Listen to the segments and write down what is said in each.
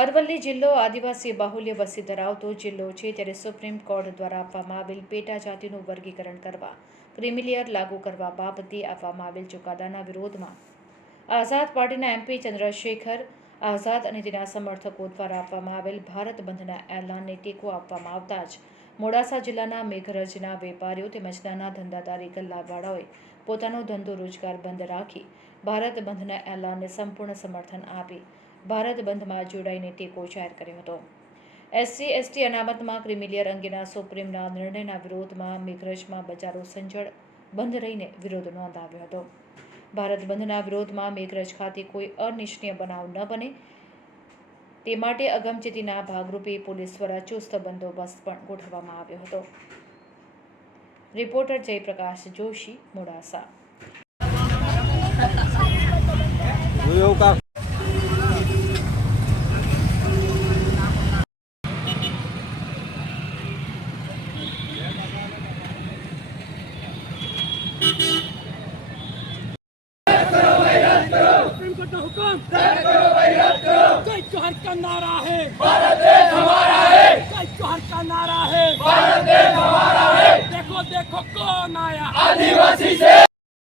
અરવલ્લી જિલ્લો આદિવાસી બાહુલ્ય વસ્તી ધરાવતો જિલ્લો છે, ત્યારે સુપ્રીમ કોર્ટ દ્વારા આપવામાં આવેલ પેટા જાતિનું વર્ગીકરણ કરવા, ક્રિમિલેયર લાગુ કરવા બાબતે આપવામાં આવેલ ચુકાદાના વિરોધમાં આઝાદ પાર્ટીના એમપી ચંદ્રશેખર આઝાદ અને તેના સમર્થકો દ્વારા આપવામાં આવેલ ભારત બંધના એલાનને ટેકો આપવામાં આવતા જ મોડાસા જિલ્લાના મેઘરજના વેપારીઓ તેમજ નાના ધંધાદારી ગલ્લાવાળાઓએ પોતાનો ધંધો રોજગાર બંધ રાખી ભારત બંધના એલાનને સંપૂર્ણ સમર્થન આપી ભારત બંધમાં જોડાઈને ટેકો જાહેર કર્યો હતો। SC/ST અનામતમાં ક્રિમિલેયર અંગેના સુપ્રીમના નિર્ણયના વિરોધમાં મેઘરજમાં બજારો સંજળ બંધ રહીને વિરોધ નોંધાવ્યો હતો। ભારત બંધના વિરોધમાં મેઘરજ ખાતે કોઈ અનિચ્છનીય બનાવ ન બને તે માટે અગમચેતીના ભાગરૂપે પોલીસ દ્વારા ચુસ્ત બંદોબસ્ત પણ ગોઠવવામાં આવ્યો હતો। Reporter Jayprakash Joshi, Modasa. Supreme court का हुक्म जय जोहर का नारा है, भारत देश हमारा है, जय जोहर का नारा है, भारत देश हमारा है, देखो देखो कौन आया, आदिवासी से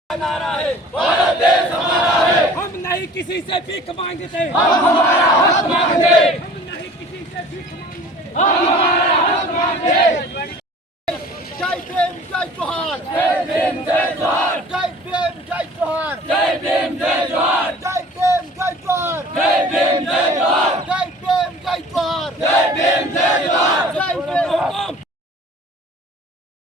नारा है, भारत देश हमारा है, हम नहीं किसी से भीख मांगते, हम हमारा हक मांगते, हम नहीं किसी से भीख मांगते, हम हमारा हक मांगते। जय भीम जय जोहर, जय भीम जय जोहर, जय भीम जय जोहर, जय भीम जय जोहर, जय भीम जय जोहर, जय भीम जय जोहर, जय भीम जय जोहर, जय भीम जय जोहर, जय भीम